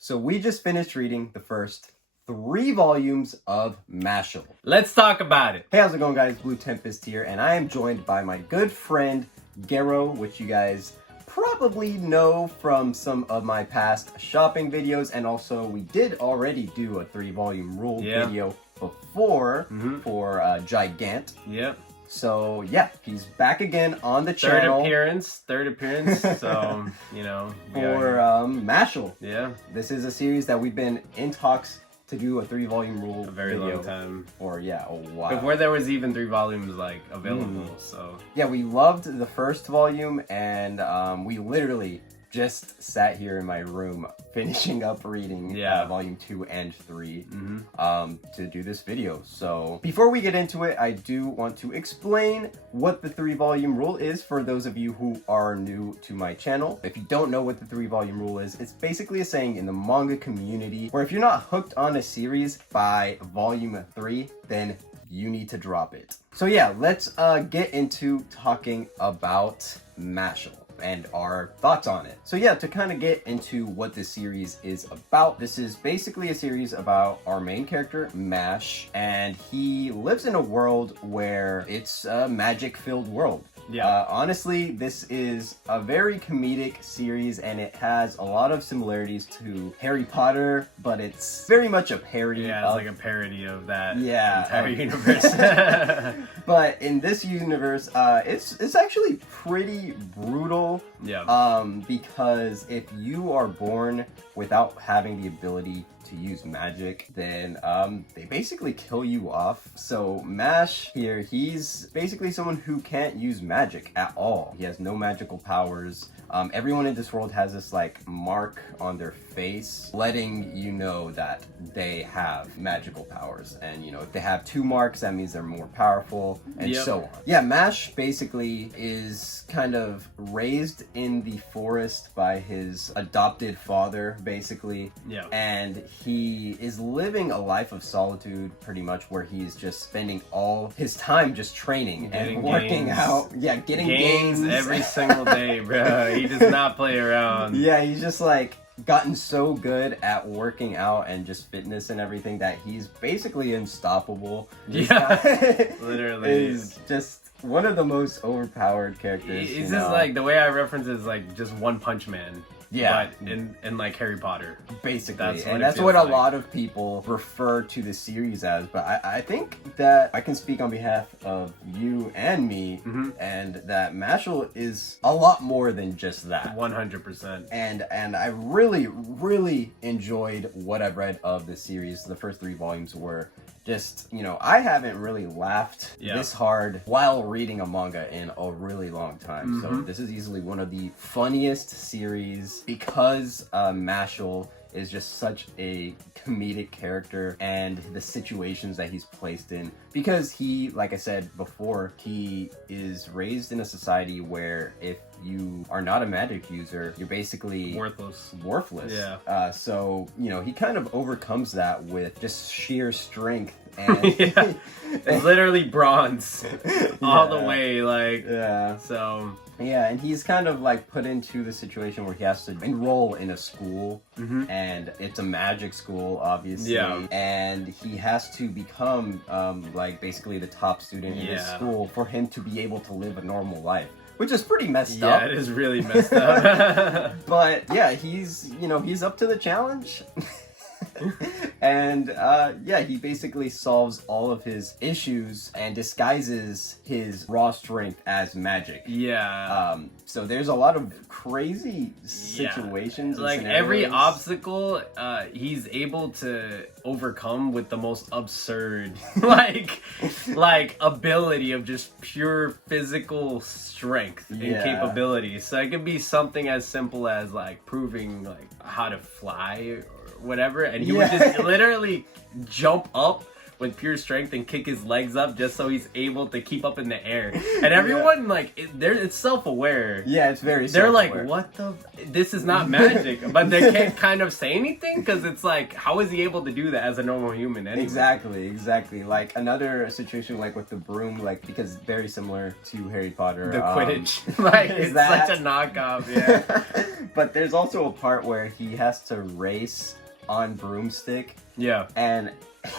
So we just finished reading the first 3 volumes of MASHLE. Let's talk about it. Hey, how's it going, guys? Blue Tempest here, and I am joined by my good friend Gero, which you guys probably know from some of my past shopping videos, and also we did already do a 3-volume rule video before for Gigant. Yep. So yeah, he's back again on the channel. Third appearance. So you know, for MASHLE. Yeah. This is a series that we've been in talks to do a 3-volume rule A very video long time. for a while. Before there was even 3 volumes like available. So yeah, we loved the first volume, and we literally just sat here in my room finishing up reading volume 2 and 3 to do this video. So before we get into it, I do want to explain what the 3-volume rule is for those of you who are new to my channel. If you don't know what the 3-volume rule is, it's basically a saying in the manga community where if you're not hooked on a series by volume 3, then you need to drop it. So yeah, let's get into talking about MASHLE and our thoughts on it. So yeah, to kind of get into what this series is about, this is basically a series about our main character, Mash, and he lives in a world where it's a magic-filled world. Yeah. Honestly, this is a very comedic series, and it has a lot of similarities to Harry Potter, but it's very much a parody. yeah, it's like a parody of that entire okay. universe. But in this universe, it's actually pretty brutal. Yeah. Because if you are born without having the ability to use magic, then they basically kill you off. So Mash here, he's basically someone who can't use magic at all. He has no magical powers. Everyone in this world has this like mark on their face letting you know that they have magical powers, and you know, if they have 2 marks, that means they're more powerful, and so on. Yeah, Mash basically is kind of raised in the forest by his adopted father, basically. Yeah. And he is living a life of solitude, pretty much, where he's just spending all his time just training and working out. Yeah, getting gains every single day, bro. He does not play around. Yeah, he's just like gotten so good at working out and just fitness and everything that he's basically unstoppable. Yeah, literally. Is just one of the most overpowered characters. It's just like, the way I reference it is like just One Punch Man. Yeah, but in like Harry Potter, basically, that's what a lot of people refer to the series as. But I think that I can speak on behalf of you and me, and that MASHLE is a lot more than just that. 100%. And I really enjoyed what I've read of the series. The first 3 volumes were just, you know, I haven't really laughed this hard while reading a manga in a really long time. So this is easily one of the funniest series because MASHLE is just such a comedic character, and the situations that he's placed in, because he, like I said before, he is raised in a society where if you are not a magic user, you're basically worthless. Yeah. So, you know, he kind of overcomes that with just sheer strength. And it's literally bronze all the way, like, so yeah, and he's kind of like put into the situation where he has to enroll in a school, and it's a magic school, obviously, and he has to become like basically the top student in his school for him to be able to live a normal life, which is pretty messed up. Yeah, it is really messed up. But yeah, he's up to the challenge. And yeah, he basically solves all of his issues and disguises his raw strength as magic. Yeah. So there's a lot of crazy situations. Like every obstacle, he's able to overcome with the most absurd, like ability of just pure physical strength and capability. So it could be something as simple as like proving like how to fly or whatever, and he would just literally jump up with pure strength and kick his legs up just so he's able to keep up in the air. And everyone it's self-aware. Yeah, it's very. They're self-aware. like, what the? This is not magic, but they can't kind of say anything because it's like, how is he able to do that as a normal human? Anyway? Exactly. Like another situation, like with the broom, like because very similar to Harry Potter. The Quidditch, like it's such a knockoff. Yeah. But there's also a part where he has to race on broomstick. Yeah. And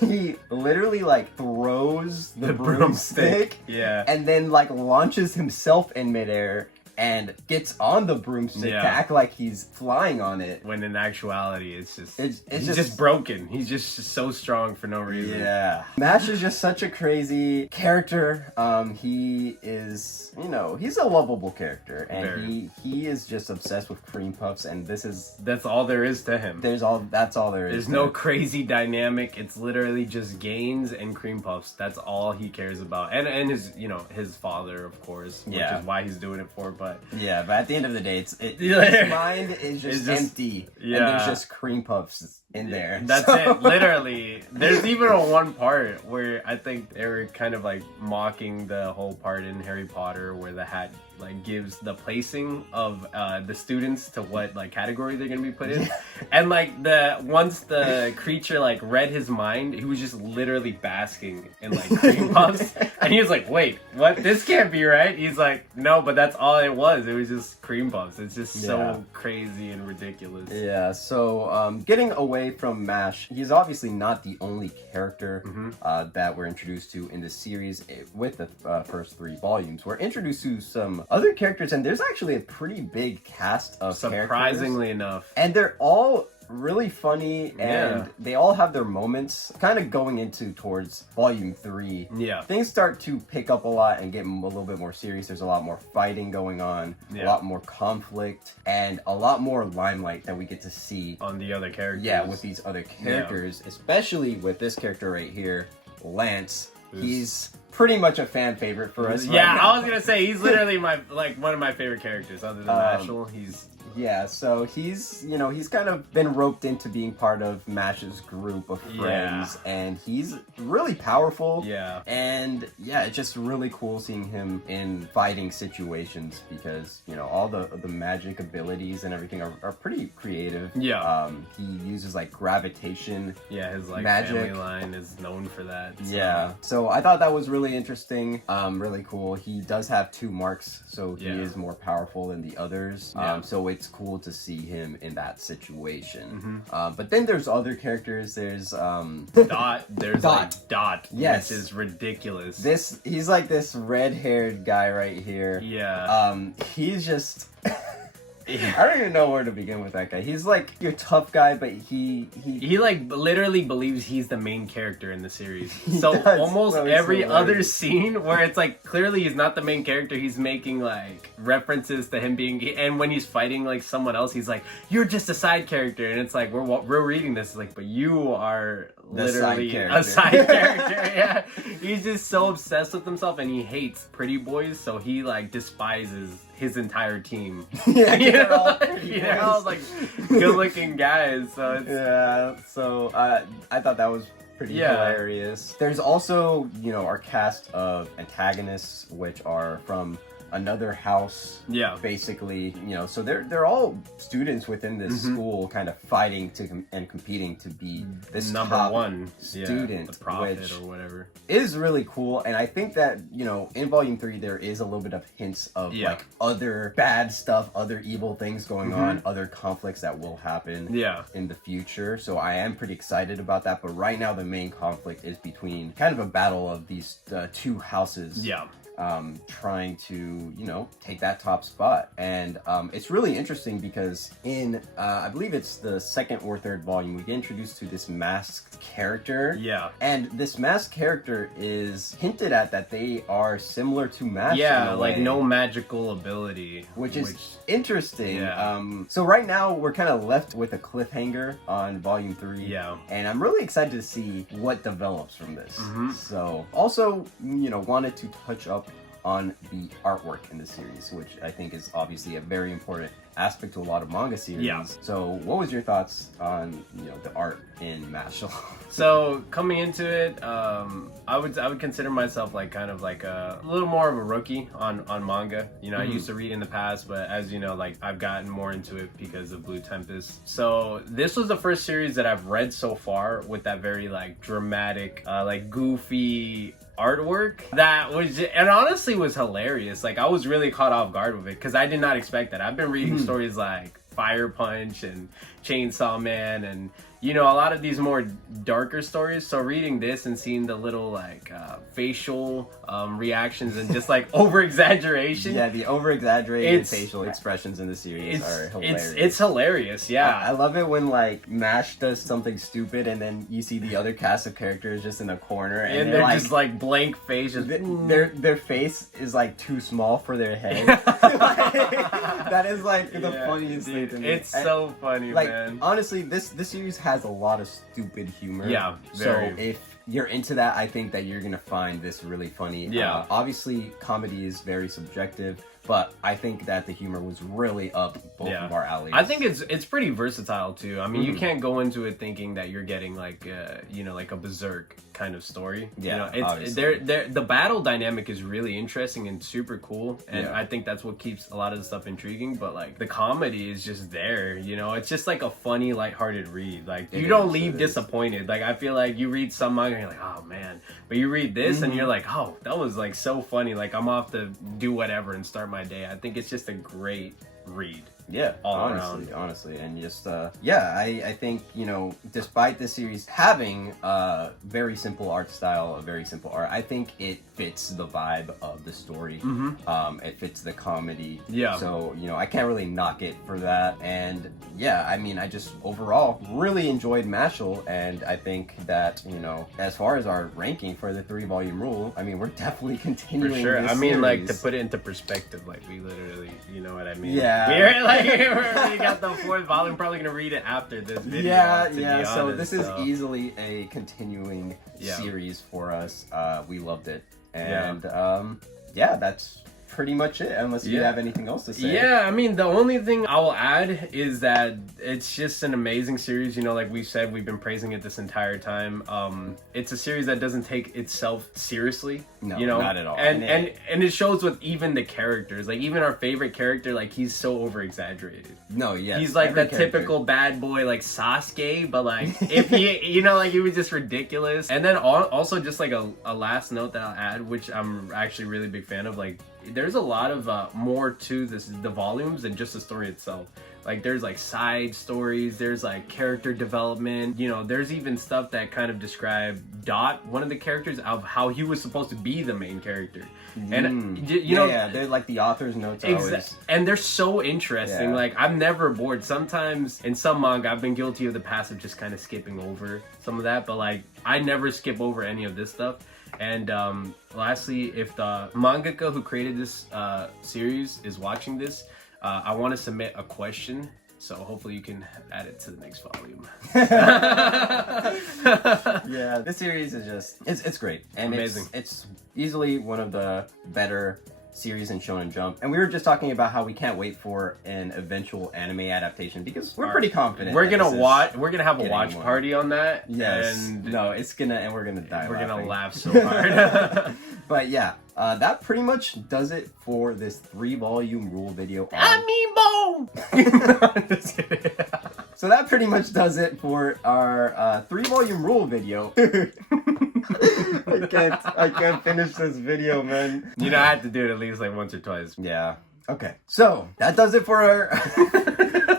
he literally like throws the broomstick. Yeah. And then like launches himself in midair and gets on the broomstick to act like he's flying on it. When in actuality, it's he's just broken. He's just so strong for no reason. Yeah. MASH is just such a crazy character. He is, he's a lovable character, and he is just obsessed with cream puffs, and that's all there is to him. That's all there is. There's no crazy dynamic. It's literally just gains and cream puffs. That's all he cares about, and his his father, of course, which is why he's doing it for. But at the end of the day, his mind is just empty, and there's just cream puffs in there. That's it, literally. There's even one part where I think they were kind of like mocking the whole part in Harry Potter where the hat like gives the placing of the students to what like category they're gonna be put in. And like once the creature like read his mind, he was just literally basking in like cream puffs. And he was like, wait, what? This can't be right. He's like, no, but that's all it was. It was just cream puffs. It's just so crazy and ridiculous. Yeah, so getting away from MASH, he's obviously not the only character that we're introduced to in the series with the first 3 volumes. We're introduced to some other characters, and there's actually a pretty big cast of surprisingly characters. Enough. And they're all really funny, and they all have their moments. Kind of going towards volume 3, things start to pick up a lot and get a little bit more serious. There's a lot more fighting going on, a lot more conflict, and a lot more limelight that we get to see on the other characters. Yeah, with these other characters, especially with this character right here, Lance. He's pretty much a fan favorite for us. Yeah, I was gonna say he's literally one of my favorite characters other than MASHLE. So he's kind of been roped into being part of MASH's group of friends, and he's really powerful. And it's just really cool seeing him in fighting situations because all the magic abilities and everything are pretty creative. He uses like gravitation. His like magic. family line is known for that. So I thought that was really interesting. Really cool. He does have 2 marks, so he is more powerful than the others. So it's cool to see him in that situation. But then there's other characters. There's Dot. There's Dot. Dot. Yes. Which is ridiculous. He's like this red-haired guy right here. He's just I don't even know where to begin with that guy. He's like your tough guy, but he like literally believes he's the main character in the series. So almost every other scene where it's like clearly he's not the main character, he's making like references to him being. And when he's fighting like someone else, he's like, "You're just a side character," and it's like we're reading this like, but you are literally a side character. He's just so obsessed with himself, and he hates pretty boys, so he like despises his entire team. They're all like good-looking guys. So it's, I thought that was pretty hilarious. There's also our cast of antagonists, which are from another house, basically, so they're all students within this school, kind of fighting and competing to be this number top one student, the prophet which or whatever is really cool. And I think that in volume 3 there is a little bit of hints of like other bad stuff, other evil things going on, other conflicts that will happen in the future. So I am pretty excited about that. But right now the main conflict is between kind of a battle of these 2 houses. Trying to, take that top spot. And it's really interesting because in, I believe it's the 2nd or 3rd volume, we get introduced to this masked character. And this masked character is hinted at that they are similar to MASH. Like no magical ability. Which is interesting. So right now we're kind of left with a cliffhanger on volume 3. And I'm really excited to see what develops from this. So also, wanted to touch up on the artwork in the series, which I think is obviously a very important aspect to a lot of manga series. Yeah. So what was your thoughts on, you know, the art in MASHLE? So coming into it, I would consider myself like kind of like a little more of a rookie on manga. You know, I used to read in the past, but as you know, like I've gotten more into it because of Blue Tempest. So this was the first series that I've read so far with that very like dramatic, like goofy artwork that was and honestly was hilarious. Like I was really caught off guard with it because I did not expect that. I've been reading stories like Fire Punch and Chainsaw Man and, you know, a lot of these more darker stories. So reading this and seeing the little like facial reactions and just like over exaggeration. Yeah, the over exaggerated facial expressions in the series are hilarious. It's hilarious, yeah. I love it when like MASH does something stupid and then you see the other cast of characters just in a corner and they're like, just like blank face. Just, their face is like too small for their head. That is like the funniest thing to me. It's so funny, like, man. Honestly, this series has a lot of stupid humor. Yeah, very. So if you're into that, I think that you're gonna find this really funny. Yeah. Obviously, comedy is very subjective, but I think that the humor was really up both of our alleys. I think it's pretty versatile too. I mean, you can't go into it thinking that you're getting like you know, like a Berserk kind of story. Yeah, you know, it's the battle dynamic is really interesting and super cool, and I think that's what keeps a lot of the stuff intriguing. But like the comedy is just there. You know, it's just like a funny, lighthearted read. Like you don't leave disappointed. Like I feel like you read some manga and you're like, oh man, but you read this and you're like, oh, that was like so funny. Like I'm off to do whatever and start my day. I think it's just a great read. Yeah, all honestly, and just I think, you know, despite this series having a very simple art style, a very simple art, I think it fits the vibe of the story. It fits the comedy. Yeah. So, you know, I can't really knock it for that. And yeah, I mean, I just overall really enjoyed MASHLE, and I think that, you know, as far as our ranking for the 3-volume rule, I mean, we're definitely continuing. For sure. This I mean, series. like, to put it into perspective, like we literally, you know what I mean? Yeah. We got the 4th volume. Probably gonna read it after this video. Yeah. So honest, this is easily a continuing series for us. We loved it, and that's pretty much it. Unless you have anything else to say. Yeah, I mean, the only thing I will add is that it's just an amazing series. You know, like we said, we've been praising it this entire time. It's a series that doesn't take itself seriously. No, you know, not at all. And it shows with even the characters. Like even our favorite character, like he's so over exaggerated. No, yeah, he's like that typical bad boy, like Sasuke, but like if he, you know, like he was just ridiculous. And then also just like a last note that I'll add, which I'm actually really big fan of, like. There's a lot of more to the volumes than just the story itself. Like there's like side stories, there's like character development, you know, there's even stuff that kind of describe Dot, one of the characters, of how he was supposed to be the main character. And you know, they're like the author's notes. And they're so interesting. Yeah. Like I'm never bored. Sometimes in some manga I've been guilty of the past of just kind of skipping over some of that, but like I never skip over any of this stuff. And lastly, if the mangaka who created this series is watching this, I want to submit a question. So hopefully you can add it to the next volume. Yeah, this series is just, it's great. And amazing. It's easily one of the better series in Shonen Jump. And we were just talking about how we can't wait for an eventual anime adaptation because we're pretty confident. We're gonna have a watch party on that. Yes. And we're gonna die. We're gonna laugh so hard. But yeah, that pretty much does it for this 3-volume rule video. Just kidding. So that pretty much does it for our 3-volume rule video. I can't finish this video, man. You know, I had to do it at least like once or twice. Yeah. Okay. So that does it for our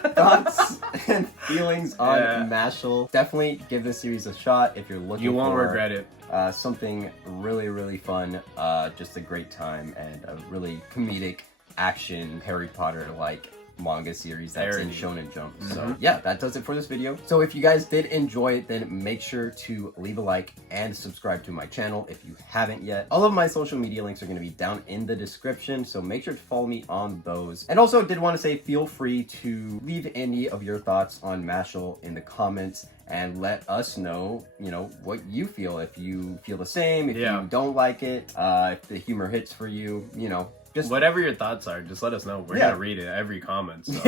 thoughts and feelings on MASHLE. Definitely give this series a shot if you're looking. You won't regret it. Something really, really fun. Just a great time and a really comedic action Harry Potter-like manga series that's in Shonen Jump. So yeah, that does it for this video. So if you guys did enjoy it, then make sure to leave a like and subscribe to my channel if you haven't yet. All of my social media links are going to be down in the description, so make sure to follow me on those. And also did want to say, feel free to leave any of your thoughts on MASHLE in the comments and let us know, you know, what you feel. If you feel the same, if you don't like it, if the humor hits for you, you know, just whatever your thoughts are, just let us know. We're gonna read it every comment. So.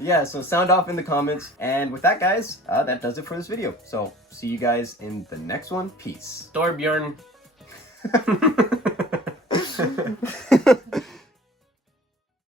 Yeah, so sound off in the comments. And with that, guys, that does it for this video. So see you guys in the next one. Peace. Torbjorn.